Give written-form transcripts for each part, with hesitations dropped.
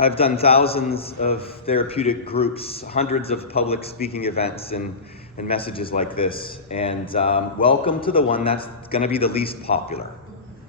I've done thousands of therapeutic groups, hundreds of public speaking events and messages like this. And welcome to the one that's going to be the least popular.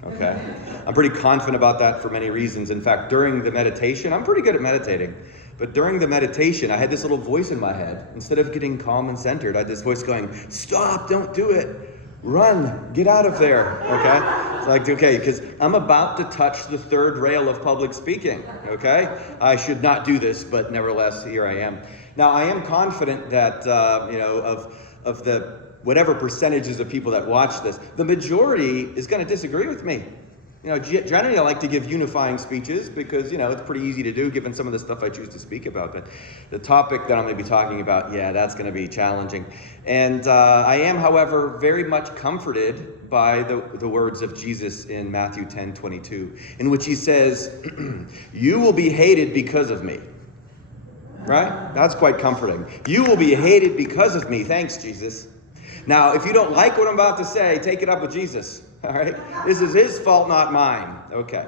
Okay? I'm pretty confident about that for many reasons. In fact, during the meditation, I'm pretty good at meditating. But during the meditation, I had this little voice in my head. Instead of getting calm and centered, I had this voice going, "Stop, don't do it. Run, get out of there," okay? It's like, okay, because I'm about to touch the third rail of public speaking, okay? I should not do this, but nevertheless, here I am. Now, I am confident that, of the whatever percentages of people that watch this, the majority is going to disagree with me. Generally, I like to give unifying speeches because, it's pretty easy to do given some of the stuff I choose to speak about. But the topic that I'm going to be talking about, that's going to be challenging. And I am, however, very much comforted by the words of Jesus in Matthew 10:22, in which he says, "You will be hated because of me." Right? That's quite comforting. You will be hated because of me. Thanks, Jesus. Now, if you don't like what I'm about to say, take it up with Jesus. All right? This is his fault, not mine. Okay.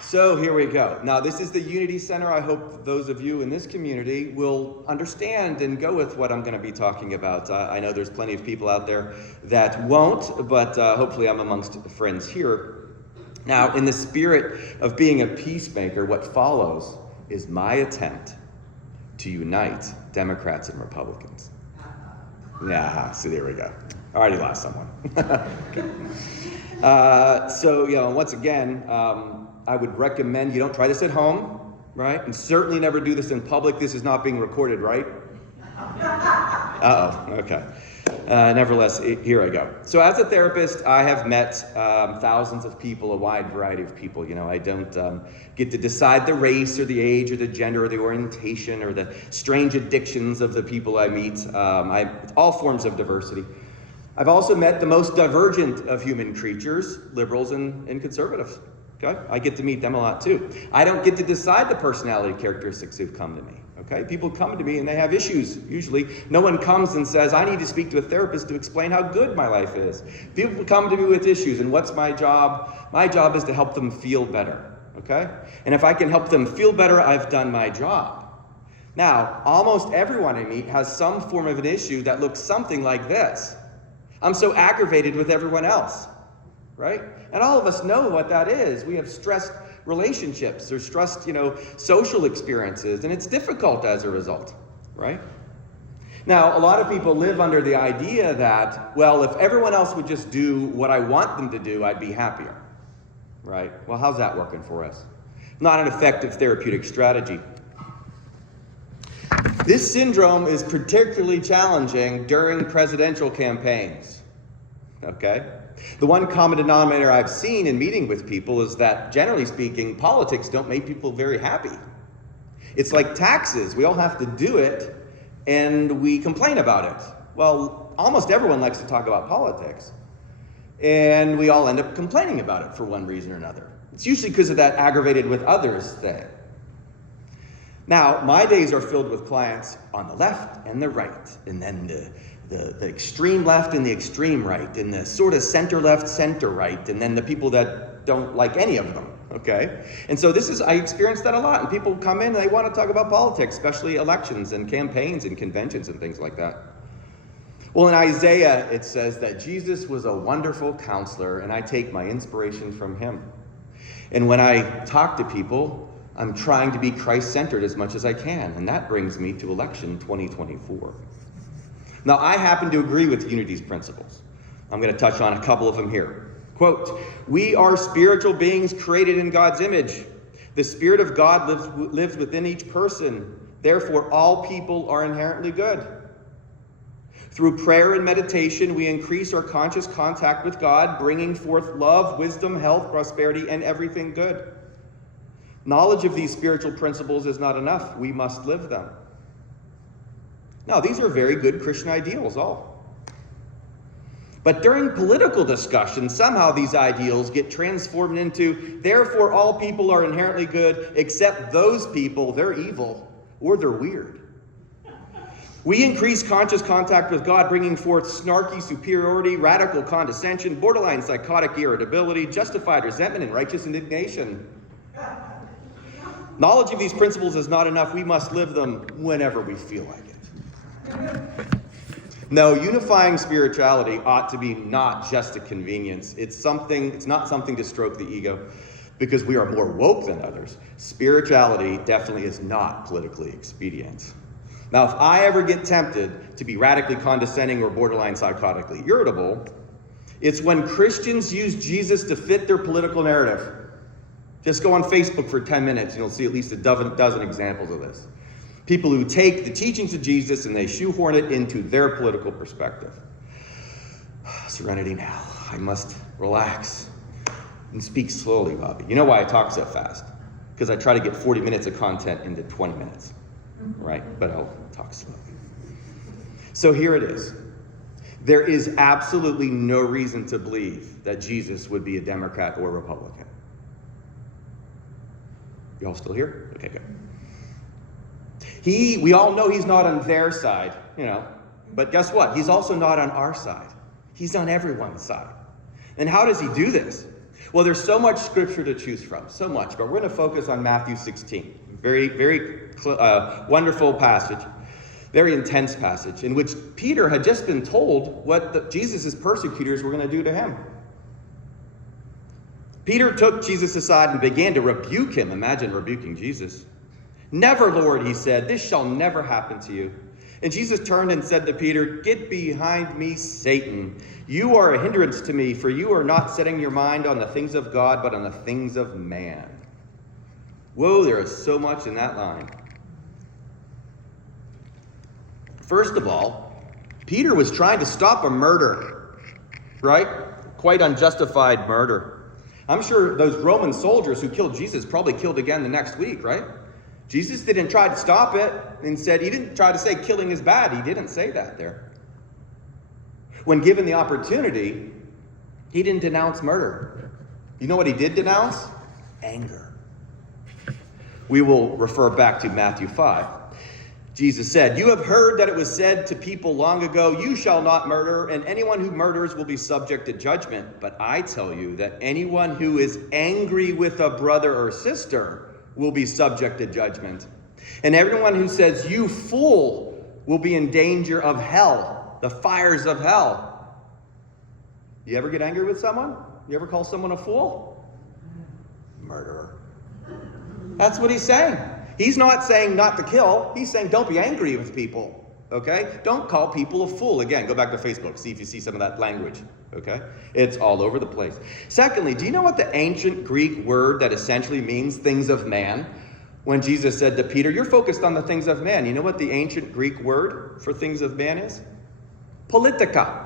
So here we go. Now, this is the Unity Center. I hope those of you in this community will understand and go with what I'm going to be talking about. I know there's plenty of people out there that won't, but hopefully I'm amongst friends here. Now, in the spirit of being a peacemaker, what follows is my attempt to unite Democrats and Republicans. Yeah, so there we go. I already lost someone. Okay. Once again, I would recommend you don't try this at home, right? And certainly never do this in public. This is not being recorded, right? Uh-oh, okay. Nevertheless, here I go. So as a therapist, I have met thousands of people, a wide variety of people. I don't get to decide the race or the age or the gender or the orientation or the strange addictions of the people I meet. All forms of diversity. I've also met the most divergent of human creatures, liberals and conservatives. Okay? I get to meet them a lot too. I don't get to decide the personality characteristics who've come to me. Okay? People come to me and they have issues, usually. No one comes and says, "I need to speak to a therapist to explain how good my life is." People come to me with issues, and what's my job? My job is to help them feel better. Okay? And if I can help them feel better, I've done my job. Now, almost everyone I meet has some form of an issue that looks something like this. I'm so aggravated with everyone else, right? And all of us know what that is. We have stressed relationships or stressed, social experiences, and it's difficult as a result, right? Now, a lot of people live under the idea that, well, if everyone else would just do what I want them to do, I'd be happier, right? Well, how's that working for us? Not an effective therapeutic strategy. This syndrome is particularly challenging during presidential campaigns, okay? The one common denominator I've seen in meeting with people is that, generally speaking, politics don't make people very happy. It's like taxes. We all have to do it, and we complain about it. Well, almost everyone likes to talk about politics, and we all end up complaining about it for one reason or another. It's usually because of that aggravated with others thing. Now, my days are filled with clients on the left and the right, and then the extreme left and the extreme right, and the sort of center left, center right, and then the people that don't like any of them, okay? And so I experience that a lot, and people come in and they want to talk about politics, especially elections and campaigns and conventions and things like that. Well, in Isaiah, it says that Jesus was a wonderful counselor, and I take my inspiration from him. And when I talk to people, I'm trying to be Christ-centered as much as I can, and that brings me to election 2024. Now, I happen to agree with Unity's principles. I'm going to touch on a couple of them here. Quote, "We are spiritual beings created in God's image. The Spirit of God lives within each person. Therefore, all people are inherently good. Through prayer and meditation, we increase our conscious contact with God, bringing forth love, wisdom, health, prosperity, and everything good. Knowledge of these spiritual principles is not enough. We must live them." Now, these are very good Christian ideals, all. But during political discussion, somehow these ideals get transformed into, therefore all people are inherently good, except those people, they're evil, or they're weird. We increase conscious contact with God, bringing forth snarky superiority, radical condescension, borderline psychotic irritability, justified resentment, and righteous indignation. Knowledge of these principles is not enough. We must live them whenever we feel like it. No, unifying spirituality ought to be not just a convenience. It's not something to stroke the ego because we are more woke than others. Spirituality definitely is not politically expedient. Now, if I ever get tempted to be radically condescending or borderline psychotically irritable, it's when Christians use Jesus to fit their political narrative. Just go on Facebook for 10 minutes and you'll see at least a dozen examples of this. People who take the teachings of Jesus and they shoehorn it into their political perspective. Serenity now. I must relax and speak slowly, Bobby. You know why I talk so fast? Because I try to get 40 minutes of content into 20 minutes, right? But I'll talk slowly. So here it is. There is absolutely no reason to believe that Jesus would be a Democrat or Republican. You all still here? Okay, good. We all know he's not on their side, but guess what? He's also not on our side. He's on everyone's side. And how does he do this? Well, there's so much scripture to choose from, so much, but we're going to focus on Matthew 16. Very, very wonderful passage, very intense passage, in which Peter had just been told what Jesus' persecutors were going to do to him. Peter took Jesus aside and began to rebuke him. Imagine rebuking Jesus. Never, Lord, he said, this shall never happen to you. And Jesus turned and said to Peter, get behind me, Satan. You are a hindrance to me, for you are not setting your mind on the things of God, but on the things of man. Whoa, there is so much in that line. First of all, Peter was trying to stop a murder, right? Quite unjustified murder. I'm sure those Roman soldiers who killed Jesus probably killed again the next week, right? Jesus didn't try to stop it and said, he didn't try to say killing is bad. He didn't say that there. When given the opportunity, he didn't denounce murder. You know what he did denounce? Anger. We will refer back to Matthew 5. Jesus said, you have heard that it was said to people long ago, you shall not murder, and anyone who murders will be subject to judgment. But I tell you that anyone who is angry with a brother or sister will be subject to judgment. And everyone who says, you fool, will be in danger of hell, the fires of hell. You ever get angry with someone? You ever call someone a fool? Murderer. That's what he's saying. He's not saying not to kill. He's saying don't be angry with people, okay? Don't call people a fool. Again, go back to Facebook. See if you see some of that language, okay? It's all over the place. Secondly, do you know what the ancient Greek word that essentially means things of man? When Jesus said to Peter, you're focused on the things of man. You know what the ancient Greek word for things of man is? Politica.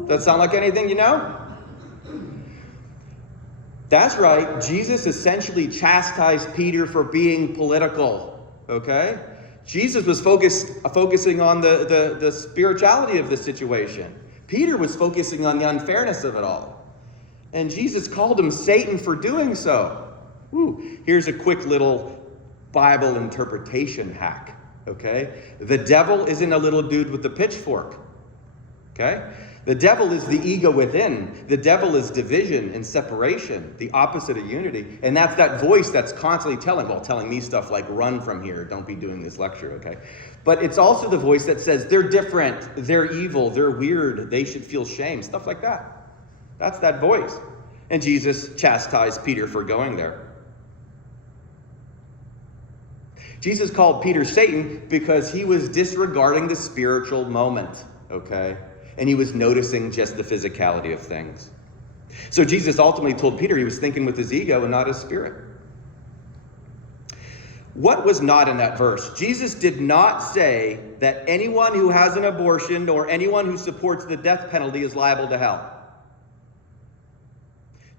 Does that sound like anything you know? That's right. Jesus essentially chastised Peter for being political, okay? Jesus was focusing on the spirituality of the situation. Peter was focusing on the unfairness of it all. And Jesus called him Satan for doing so. Woo. Here's a quick little Bible interpretation hack, okay? The devil isn't a little dude with a pitchfork, okay? The devil is the ego within. The devil is division and separation, the opposite of unity. And that's that voice that's constantly telling me stuff like, run from here, don't be doing this lecture, okay? But it's also the voice that says, they're different, they're evil, they're weird, they should feel shame, stuff like that. That's that voice. And Jesus chastised Peter for going there. Jesus called Peter Satan because he was disregarding the spiritual moment, okay? And he was noticing just the physicality of things. So Jesus ultimately told Peter he was thinking with his ego and not his spirit. What was not in that verse? Jesus did not say that anyone who has an abortion or anyone who supports the death penalty is liable to hell.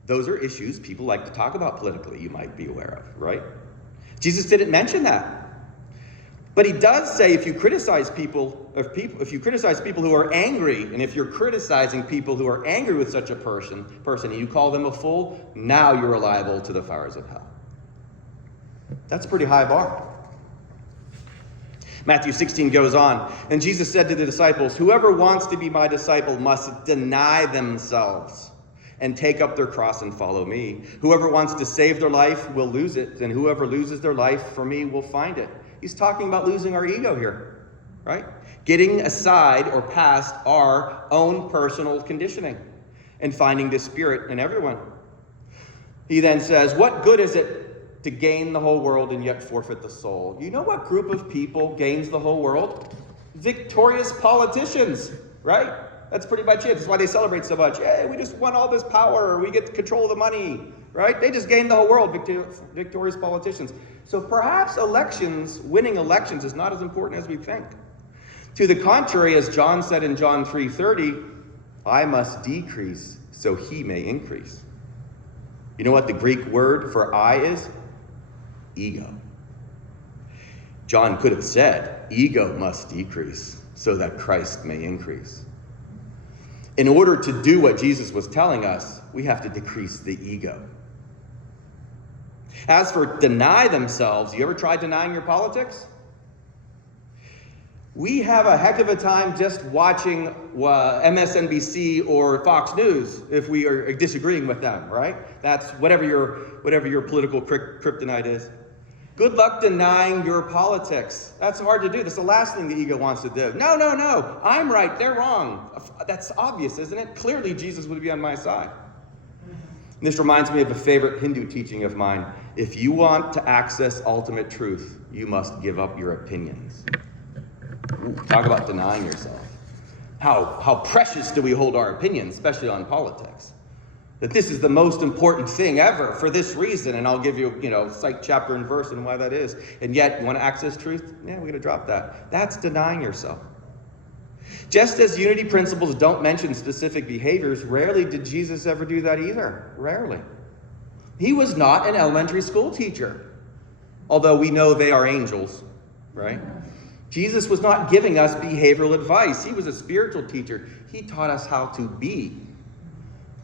Those are issues people like to talk about politically, you might be aware of, right? Jesus didn't mention that. But he does say if you criticize people who are angry, and if you're criticizing people who are angry with such a person, and you call them a fool, now you're liable to the fires of hell. That's a pretty high bar. Matthew 16 goes on, and Jesus said to the disciples, whoever wants to be my disciple must deny themselves and take up their cross and follow me. Whoever wants to save their life will lose it, and whoever loses their life for me will find it. He's talking about losing our ego here, right? Getting aside or past our own personal conditioning and finding the Spirit in everyone. He then says, what good is it to gain the whole world and yet forfeit the soul? You know what group of people gains the whole world? Victorious politicians, right? That's pretty much it. That's why they celebrate so much. Hey, we just won all this power. We get control of the money, right? They just gained the whole world, victorious politicians. So perhaps winning elections is not as important as we think. To the contrary, as John said in John 3:30, I must decrease so he may increase. You know what the Greek word for I is? Ego. John could have said, ego must decrease so that Christ may increase. In order to do what Jesus was telling us, we have to decrease the ego. As for deny themselves, you ever tried denying your politics? We have a heck of a time just watching MSNBC or Fox News if we are disagreeing with them, right? That's whatever your political kryptonite is. Good luck denying your politics. That's hard to do. That's the last thing the ego wants to do. No. I'm right. They're wrong. That's obvious, isn't it? Clearly, Jesus would be on my side. And this reminds me of a favorite Hindu teaching of mine. If you want to access ultimate truth, you must give up your opinions. Ooh, talk about denying yourself. How precious do we hold our opinions, especially on politics? That this is the most important thing ever for this reason, and I'll give you, cite chapter and verse and why that is. And yet, you want to access truth? Yeah, we're going to drop that. That's denying yourself. Just as unity principles don't mention specific behaviors, rarely did Jesus ever do that either. Rarely. He was not an elementary school teacher, although we know they are angels, right? Jesus was not giving us behavioral advice. He was a spiritual teacher. He taught us how to be.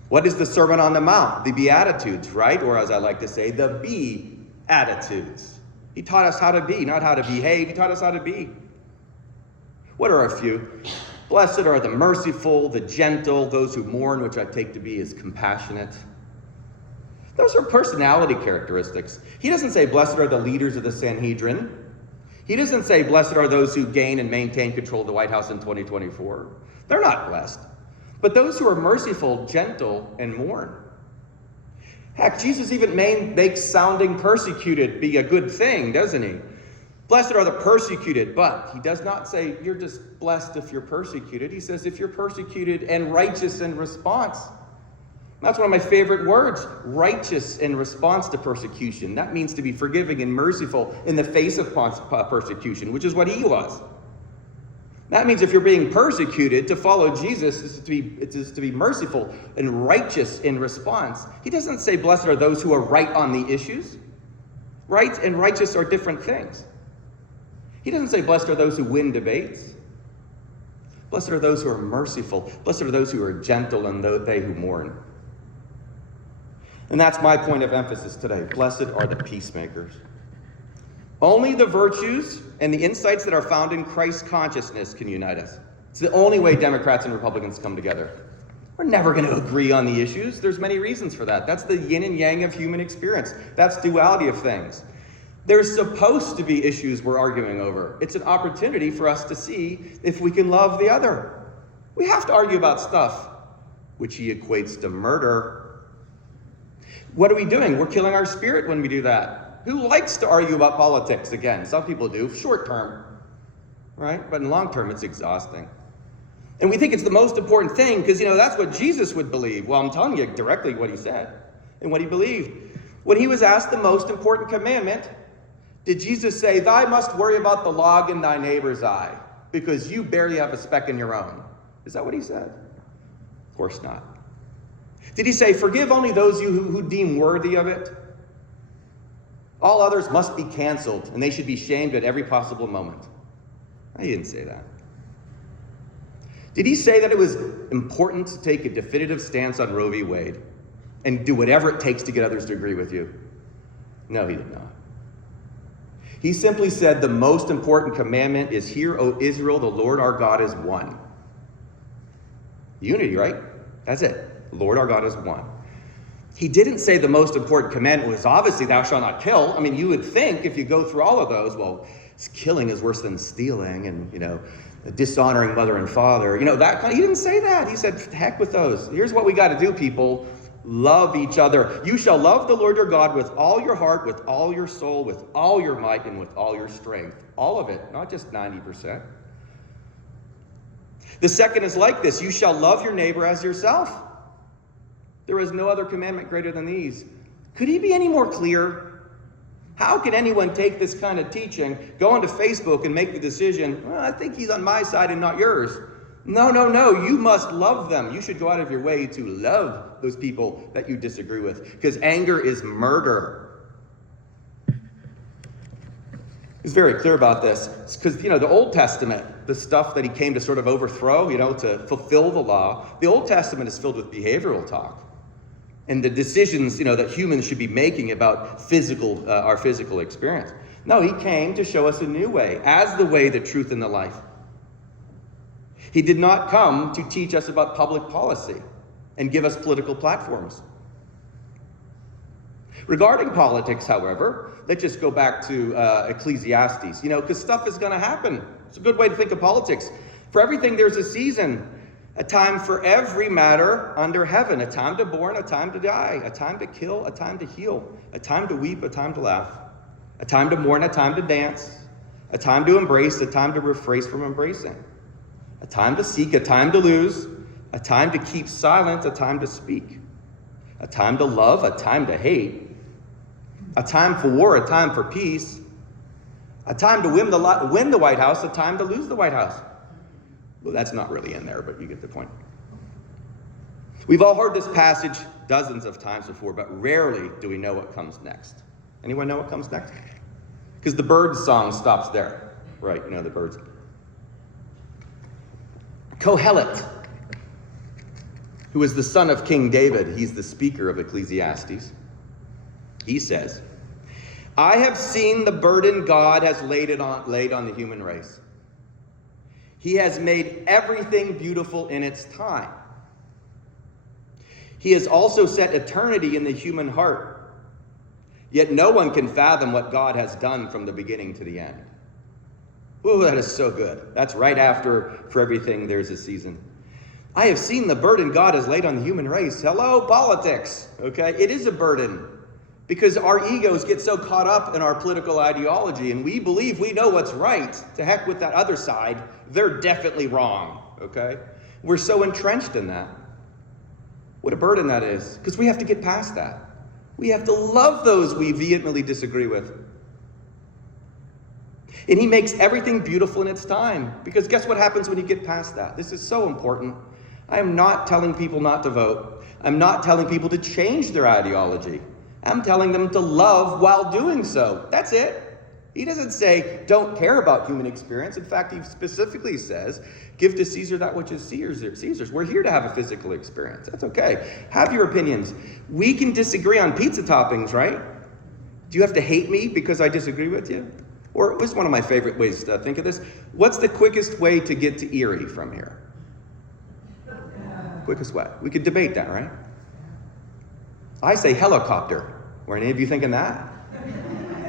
What is the Sermon on the Mount? The Beatitudes, right? Or as I like to say, the be-attitudes. He taught us how to be, not how to behave. He taught us how to be. What are a few? Blessed are the merciful, the gentle, those who mourn, which I take to be as compassionate. Those are personality characteristics. He doesn't say, blessed are the leaders of the Sanhedrin. He doesn't say, blessed are those who gain and maintain control of the White House in 2024. They're not blessed. But those who are merciful, gentle, and mourn. Heck, Jesus even makes sounding persecuted be a good thing, doesn't he? Blessed are the persecuted, but he does not say you're just blessed if you're persecuted. He says if you're persecuted and righteous in response. That's one of my favorite words, righteous in response to persecution. That means to be forgiving and merciful in the face of persecution, which is what he was. That means if you're being persecuted, to follow Jesus is to be merciful and righteous in response. He doesn't say blessed are those who are right on the issues. Right and righteous are different things. He doesn't say blessed are those who win debates. Blessed are those who are merciful. Blessed are those who are gentle and they who mourn. And that's my point of emphasis today. Blessed are the peacemakers. Only the virtues and the insights that are found in Christ's consciousness can unite us. It's the only way Democrats and Republicans come together. We're never going to agree on the issues. There's many reasons for that. That's the yin and yang of human experience. That's duality of things. There's supposed to be issues we're arguing over. It's an opportunity for us to see if we can love the other. We have to argue about stuff, which he equates to murder. What are we doing? We're killing our spirit when we do that. Who likes to argue about politics? Again, some people do, short term, right? But in long term, it's exhausting. And we think it's the most important thing because, that's what Jesus would believe. Well, I'm telling you directly what he said and what he believed. When he was asked the most important commandment, did Jesus say, "Thou must worry about the log in thy neighbor's eye because you barely have a speck in your own"? Is that what he said? Of course not. Did he say, "Forgive only those you who deem worthy of it"? All others must be canceled, and they should be shamed at every possible moment. He didn't say that. Did he say that it was important to take a definitive stance on Roe v. Wade and do whatever it takes to get others to agree with you? No, he did not. He simply said the most important commandment is, "Hear, O Israel, the Lord our God is one." Unity, right? That's it. The Lord our God is one. He didn't say the most important commandment was obviously thou shalt not kill. I mean, you would think if you go through all of those, well, killing is worse than stealing and, dishonoring mother and father. That kind of, he didn't say that. He said, heck with those. Here's what we got to do, people. Love each other. You shall love the Lord your God with all your heart, with all your soul, with all your might, and with all your strength. All of it, not just 90%. The second is like this. You shall love your neighbor as yourself. There is no other commandment greater than these. Could he be any more clear? How can anyone take this kind of teaching, go onto Facebook and make the decision, well, I think he's on my side and not yours? No. You must love them. You should go out of your way to love those people that you disagree with, because anger is murder. He's very clear about this. Because, the Old Testament, the stuff that he came to sort of overthrow, to fulfill the law, the Old Testament is filled with behavioral talk. And the decisions, that humans should be making about our physical experience. No, he came to show us a new way, as the way, the truth, and the life. He did not come to teach us about public policy and give us political platforms. Regarding politics, however, let's just go back to Ecclesiastes, because stuff is going to happen. It's a good way to think of politics. For everything, there's a season. A time for every matter under heaven. A time to born, a time to die. A time to kill, a time to heal. A time to weep, a time to laugh. A time to mourn, a time to dance. A time to embrace, a time to refrain from embracing. A time to seek, a time to lose. A time to keep silent, a time to speak. A time to love, a time to hate. A time for war, a time for peace. A time to win the White House, a time to lose the White House. Well, that's not really in there, but you get the point. We've all heard this passage dozens of times before, but rarely do we know what comes next. Anyone know what comes next? Because the birds song stops there. Right, the birds. Kohelet, who is the son of King David, he's the speaker of Ecclesiastes. He says, I have seen the burden God has laid on the human race. He has made everything beautiful in its time. He has also set eternity in the human heart. Yet no one can fathom what God has done from the beginning to the end. Ooh, that is so good. That's right after, for everything, there's a season. I have seen the burden God has laid on the human race. Hello, politics. Okay, it is a burden. Because our egos get so caught up in our political ideology and we believe we know what's right. To heck with that other side. They're definitely wrong. Okay? We're so entrenched in that. What a burden that is. Because we have to get past that. We have to love those we vehemently disagree with. And he makes everything beautiful in its time. Because guess what happens when you get past that? This is so important. I am not telling people not to vote. I'm not telling people to change their ideology. I'm telling them to love while doing so. That's it. He doesn't say, don't care about human experience. In fact, he specifically says, give to Caesar that which is Caesar's. We're here to have a physical experience. That's okay. Have your opinions. We can disagree on pizza toppings, right? Do you have to hate me because I disagree with you? Or this is one of my favorite ways to think of this. What's the quickest way to get to Erie from here? Quickest way. We could debate that, right? I say helicopter. Were any of you thinking that?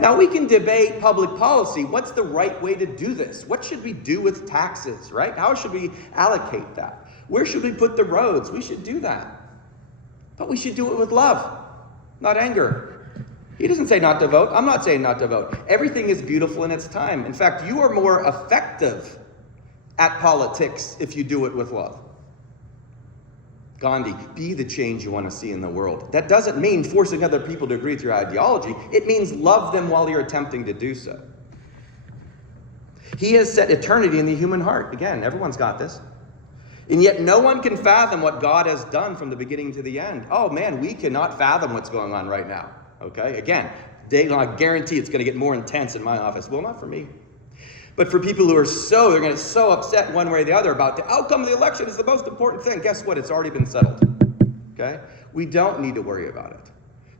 Now we can debate public policy. What's the right way to do this? What should we do with taxes, right? How should we allocate that? Where should we put the roads? We should do that. But we should do it with love, not anger. He doesn't say not to vote. I'm not saying not to vote. Everything is beautiful in its time. In fact, you are more effective at politics if you do it with love. Gandhi, be the change you want to see in the world. That doesn't mean forcing other people to agree with your ideology. It means love them while you're attempting to do so. He has set eternity in the human heart. Again, everyone's got this. And yet no one can fathom what God has done from the beginning to the end. Oh man, we cannot fathom what's going on right now. Okay, again, I guarantee it's going to get more intense in my office. Well, not for me. But for people who are they're going to get so upset one way or the other about the outcome of the election is the most important thing. Guess what? It's already been settled. Okay? We don't need to worry about it.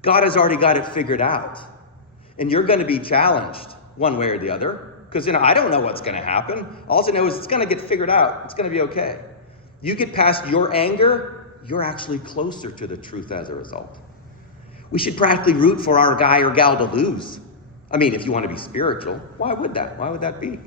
God has already got it figured out. And you're going to be challenged one way or the other. Because, I don't know what's going to happen. All I know is it's going to get figured out. It's going to be okay. You get past your anger, you're actually closer to the truth as a result. We should practically root for our guy or gal to lose. I mean, if you want to be spiritual, why would that? Why would that be?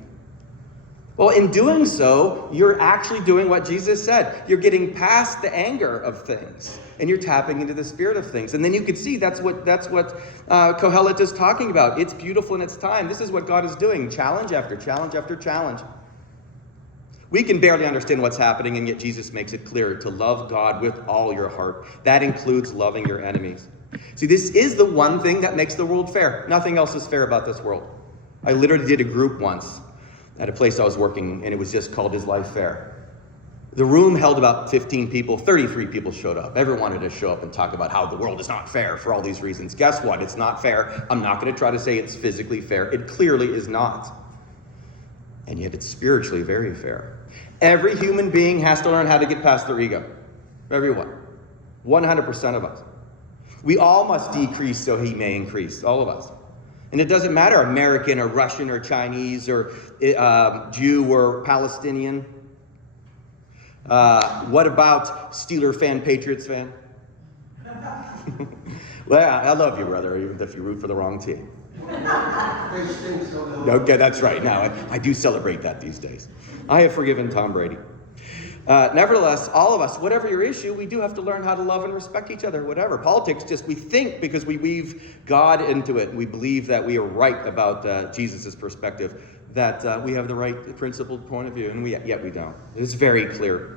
Well, in doing so, you're actually doing what Jesus said. You're getting past the anger of things, and you're tapping into the spirit of things. And then you can see that's what Kohelet is talking about. It's beautiful in its time. This is what God is doing, challenge after challenge after challenge. We can barely understand what's happening, and yet Jesus makes it clear to love God with all your heart. That includes loving your enemies. See, this is the one thing that makes the world fair. Nothing else is fair about this world. I literally did a group once at a place I was working, and it was just called Is Life Fair? The room held about 15 people. 33 people showed up. Everyone wanted to show up and talk about how the world is not fair for all these reasons. Guess what? It's not fair. I'm not going to try to say it's physically fair. It clearly is not. And yet it's spiritually very fair. Every human being has to learn how to get past their ego. Everyone. 100% of us. We all must decrease so he may increase. All of us. And it doesn't matter American or Russian or Chinese or Jew or Palestinian. What about Steeler fan, Patriots fan? Well, I love you, brother, even if you root for the wrong team. Okay, that's right. Now, I do celebrate that these days. I have forgiven Tom Brady. Nevertheless, all of us, whatever your issue, we do have to learn how to love and respect each other, whatever. Politics, we think because we weave God into it, and we believe that we are right about Jesus' perspective, that we have the right principled point of view, and yet we don't. It's very clear.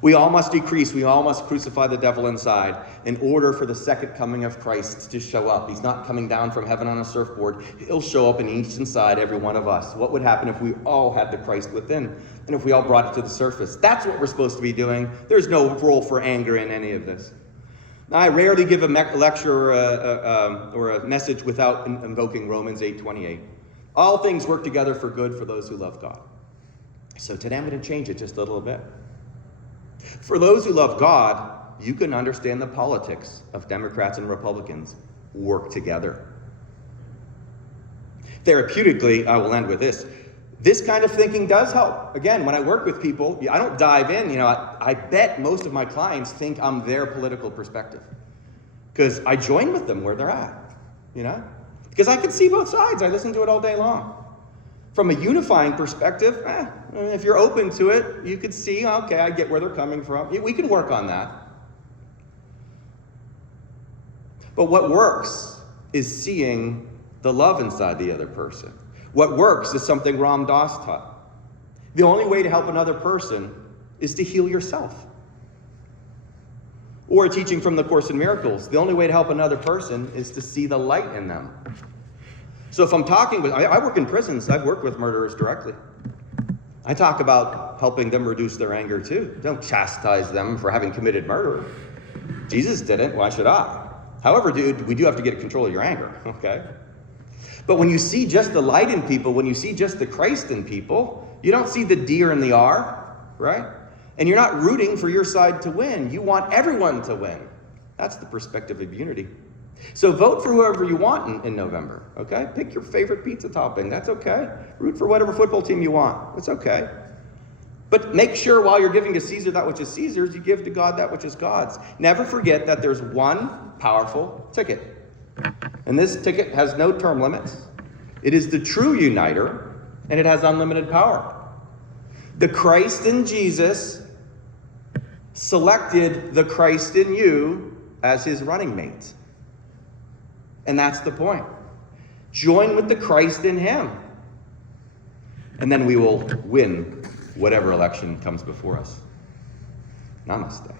We all must decrease. We all must crucify the devil inside in order for the second coming of Christ to show up. He's not coming down from heaven on a surfboard. He'll show up in each inside every one of us. What would happen if we all had the Christ within and if we all brought it to the surface? That's what we're supposed to be doing. There's no role for anger in any of this. Now, I rarely give a lecture or a message without invoking Romans 8:28. All things work together for good for those who love God. So today I'm going to change it just a little bit. For those who love God, you can understand the politics of Democrats and Republicans work together. Therapeutically, I will end with this. This kind of thinking does help. Again, when I work with people, I don't dive in. I bet most of my clients think I'm their political perspective. Because I join with them where they're at, Because I can see both sides. I listen to it all day long. From a unifying perspective, if you're open to it, you could see, okay, I get where they're coming from. We can work on that. But what works is seeing the love inside the other person. What works is something Ram Dass taught. The only way to help another person is to heal yourself. Or a teaching from the Course in Miracles. The only way to help another person is to see the light in them. So if I'm talking with, I work in prisons. I've worked with murderers directly. I talk about helping them reduce their anger too. Don't chastise them for having committed murder. Jesus didn't. Why should I? However, we do have to get control of your anger, okay? But when you see just the light in people, when you see just the Christ in people, you don't see the D and the R, right? And you're not rooting for your side to win. You want everyone to win. That's the perspective of unity. So vote for whoever you want in November, okay? Pick your favorite pizza topping. That's okay. Root for whatever football team you want. It's okay. But make sure while you're giving to Caesar that which is Caesar's, you give to God that which is God's. Never forget that there's one powerful ticket. And this ticket has no term limits. It is the true uniter, and it has unlimited power. The Christ in Jesus selected the Christ in you as his running mate. And that's the point. Join with the Christ in him. And then we will win whatever election comes before us. Namaste.